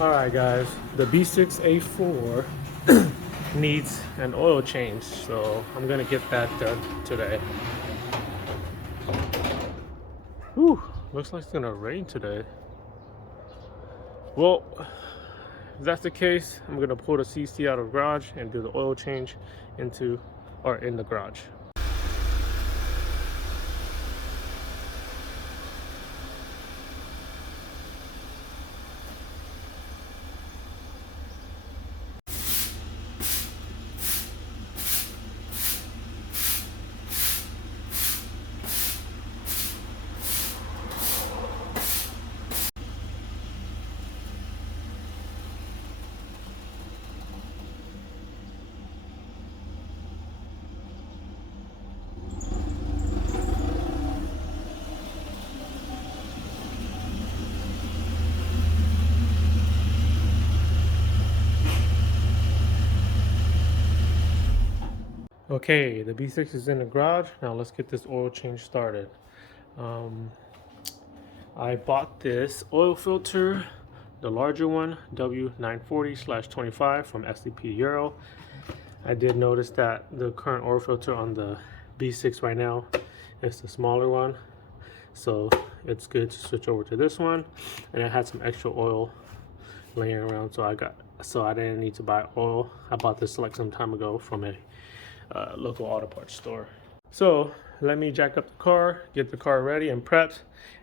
Alright guys, the B6 A4 needs an oil change, so I'm gonna get that done today. Whew, looks like it's gonna rain today. Well, if that's the case, I'm gonna pull the CC out of the garage and do the oil change in the garage. Okay, the B6 is in the garage. Now let's get this oil change started. I bought this oil filter, the larger one, W940/25 from SCP Euro. I did notice that the current oil filter on the B6 right now is the smaller one, so it's good to switch over to this one. And I had some extra oil laying around, so I didn't need to buy oil. I bought this like some time ago from a local auto parts store. So let me jack up the car, get the car ready and prepped,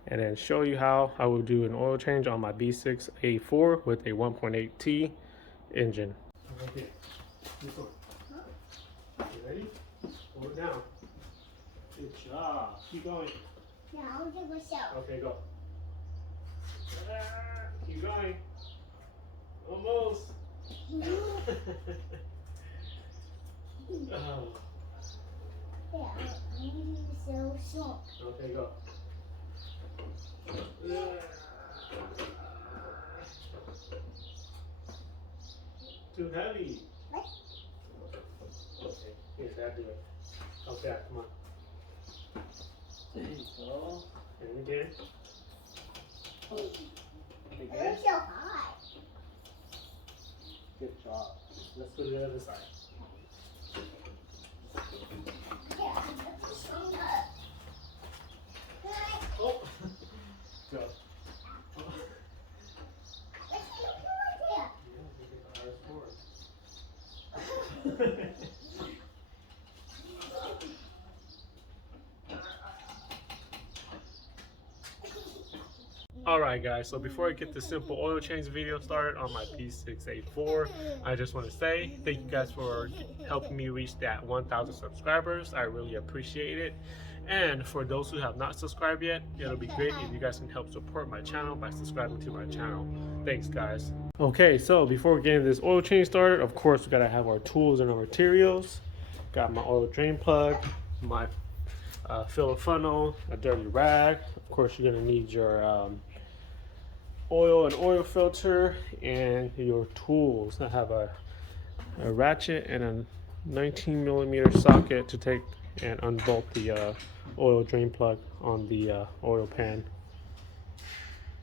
and then show you how I will do an oil change on my B6 A4 with a 1.8T engine. Okay, this one. You ready? Hold it down. Good job. Keep going. Okay, go. Keep going. Almost. Oh. So short. Okay, go. Too heavy. What? Okay, here's that do it. Okay, come on. There you go. And again. Again. It's so high. Good job. Let's do the other side. Oh. Go. Alright guys, so before I get the simple oil change video started on my B6 A4, I just want to say thank you guys for helping me reach that 1,000 subscribers. I really appreciate it. And for those who have not subscribed yet, it'll be great if you guys can help support my channel by subscribing to my channel. Thanks guys. Okay, so before we get into this oil change started, of course we gotta have our tools and our materials. Got my oil drain plug, my filler funnel, a dirty rag. Of course you're gonna need your oil and oil filter and your tools. I have a ratchet and a 19mm socket to take and unbolt the oil drain plug on the oil pan.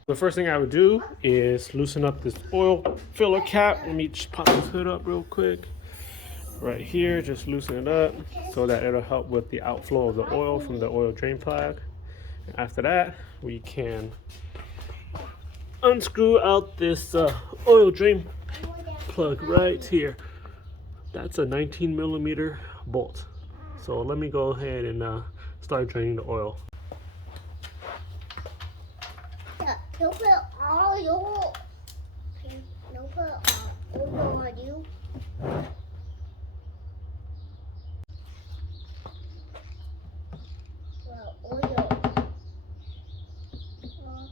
The first thing I would do is loosen up this oil filler cap. Let me just pop this hood up real quick. Right here, just loosen it up so that it'll help with the outflow of the oil from the oil drain plug. After that, we can unscrew out this oil drain plug right here. That's a 19mm bolt. So let me go ahead and start draining the oil. You put all your. You put all on you. Well, oil. It's coming.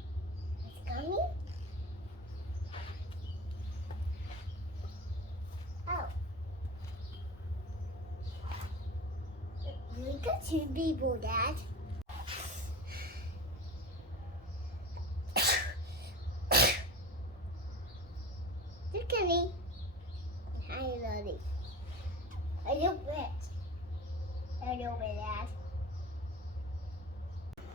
Oh. Look at two people, Dad. Look at me. Hi, Lolly. A little bit. A little bit, Dad.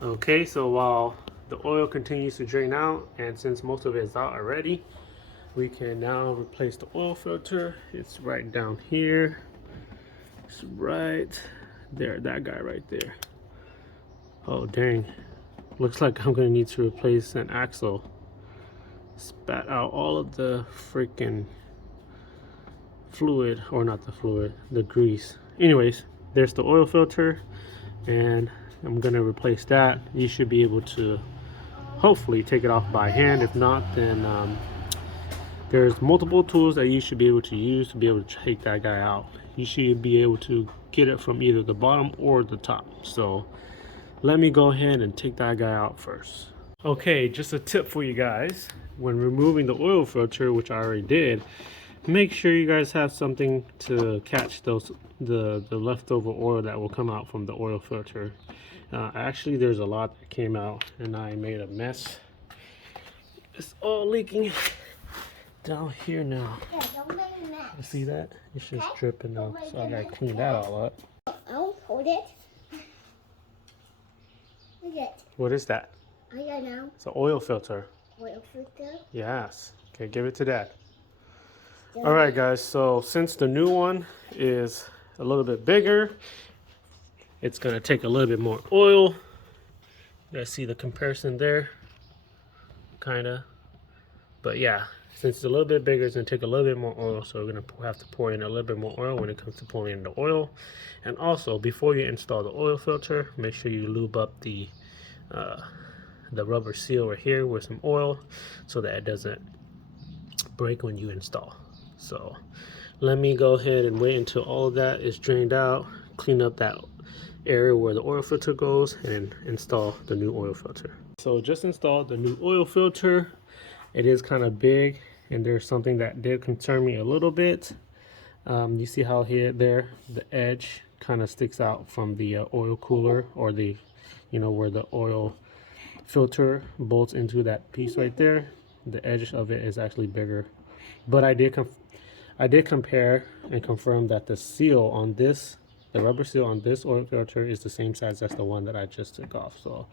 Okay, so while the oil continues to drain out, and since most of it is out already, we can now replace the oil filter. It's right down here. It's right there, that guy right there. Oh dang, looks like I'm gonna need to replace an axle. Spat out all of the freaking fluid, or not the fluid, the grease. Anyways, there's the oil filter, and I'm gonna replace that. You should be able to hopefully take it off by hand. If not, then there's multiple tools that you should be able to use to be able to take that guy out. You should be able to get it from either the bottom or the top. So let me go ahead and take that guy out first. Okay, just a tip for you guys. When removing the oil filter, which I already did, make sure you guys have something to catch those the leftover oil that will come out from the oil filter. Actually, there's a lot that came out and I made a mess. It's all leaking down here now. Yeah, don't make a mess. You see that? It's just Okay. dripping now, so I gotta clean that all up. I'll hold it. Look at it. What is that? I don't know. It's an oil filter. Oil filter. Yes. Okay, give it to Dad. All right, guys. So since the new one is a little bit bigger, it's gonna take a little bit more oil. You guys see the comparison there? Kinda. But yeah, since it's a little bit bigger, it's gonna take a little bit more oil. So we're gonna have to pour in a little bit more oil when it comes to pouring in the oil. And also, before you install the oil filter, make sure you lube up the rubber seal right here with some oil so that it doesn't break when you install. So let me go ahead and wait until all of that is drained out, clean up that area where the oil filter goes, and install the new oil filter. So just installed the new oil filter. It is kind of big, and there's something that did concern me a little bit. You see how here there the edge kind of sticks out from the oil cooler, or the, you know, where the oil filter bolts into that piece right there. The edge of it is actually bigger, but I did compare and confirm that the seal on this, the rubber seal on this oil filter, is the same size as the one that I just took off. So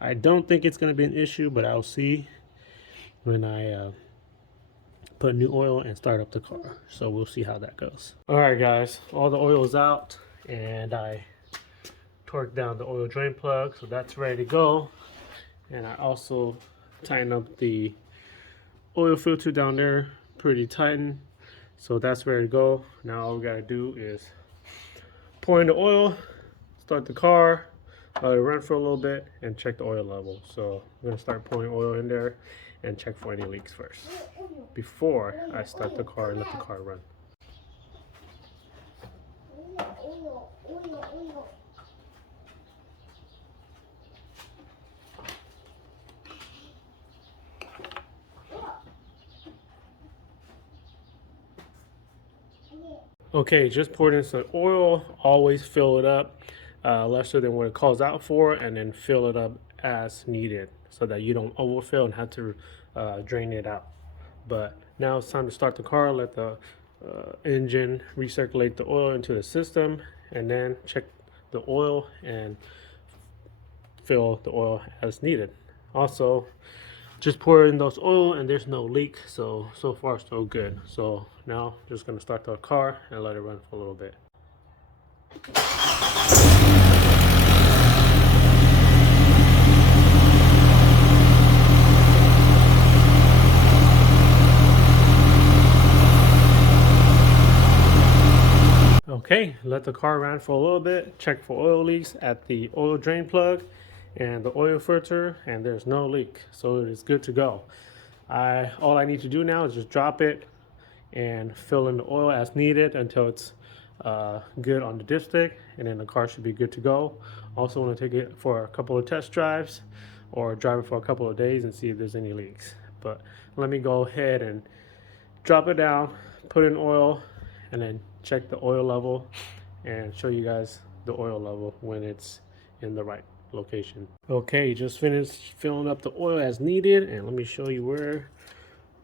I don't think it's going to be an issue, but I'll see when I put new oil and start up the car. So we'll see how that goes. All right, guys, all the oil is out, and I torqued down the oil drain plug, so that's ready to go. And I also tighten up the oil filter down there pretty tight, so that's ready to go. Now all we gotta do is pour in the oil, start the car, let it run for a little bit, and check the oil level. So I'm gonna start pouring oil in there and check for any leaks first before I start the car and let the car run. Okay, just poured in some oil. Always fill it up lesser than what it calls out for, and then fill it up as needed so that you don't overfill and have to drain it out. But now it's time to start the car. Let the engine recirculate the oil into the system, and then check the oil and fill the oil as needed. Also, just pour in those oil and there's no leak, so far so good. So now just gonna start the car and let it run for a little bit. Okay, let the car run for a little bit, check for oil leaks at the oil drain plug and the oil filter, and there's no leak, so it is good to go. All I need to do now is just drop it and fill in the oil as needed until it's good on the dipstick, and then the car should be good to go. Also want to take it for a couple of test drives or drive it for a couple of days and see if there's any leaks. But let me go ahead and drop it down, put in oil, and then check the oil level and show you guys the oil level when it's in the right location. Okay, just finished filling up the oil as needed, and let me show you where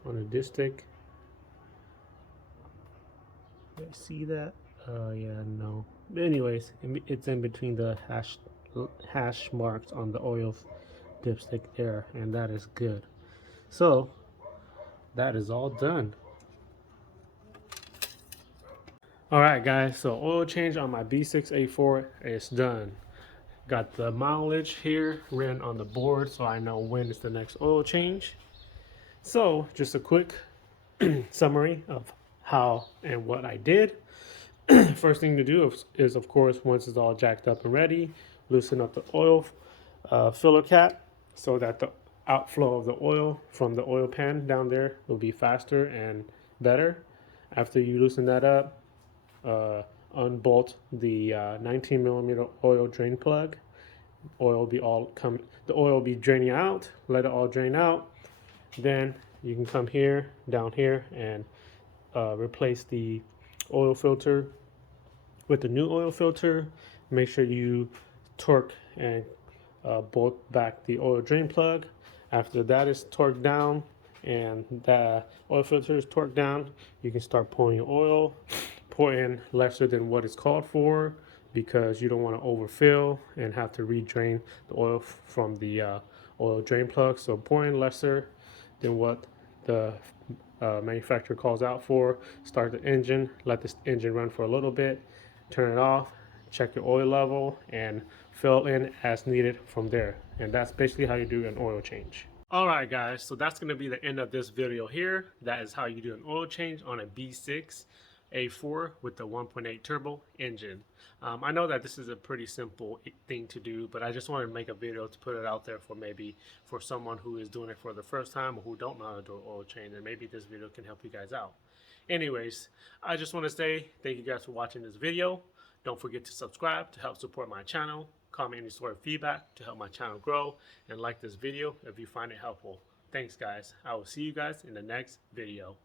on the dipstick. You see that? Yeah, no. But anyways, it's in between the hash marks on the oil dipstick there, and that is good. So that is all done. Alright guys, so oil change on my B6 A4 is done. Got the mileage here written on the board so I know when is the next oil change. So just a quick summary of how and what I did. First thing to do is of course, once it's all jacked up and ready, loosen up the oil filler cap so that the outflow of the oil from the oil pan down there will be faster and better. After you loosen that up, unbolt the 19 millimeter oil drain plug. Oil will be all come. The oil will be draining out. Let it all drain out. Then you can come here, down here, and replace the oil filter with the new oil filter. Make sure you torque and bolt back the oil drain plug. After that is torqued down and the oil filter is torqued down, you can start pouring your oil. Pour in lesser than what is called for because you don't want to overfill and have to redrain the oil from the oil drain plug. So pour in lesser than what the manufacturer calls out for. Start the engine, let this engine run for a little bit, turn it off, check your oil level, and fill in as needed from there. And that's basically how you do an oil change. Alright guys, so that's going to be the end of this video here. That is how you do an oil change on a B6 A4 with the 1.8 turbo engine. I know that this is a pretty simple thing to do, but I just wanted to make a video to put it out there for maybe for someone who is doing it for the first time or who don't know how to do an oil change, and maybe this video can help you guys out. Anyways, I just want to say thank you guys for watching this video. Don't forget to subscribe to help support my channel. Comment any sort of feedback to help my channel grow, and like this video if you find it helpful. Thanks guys. I will see you guys in the next video.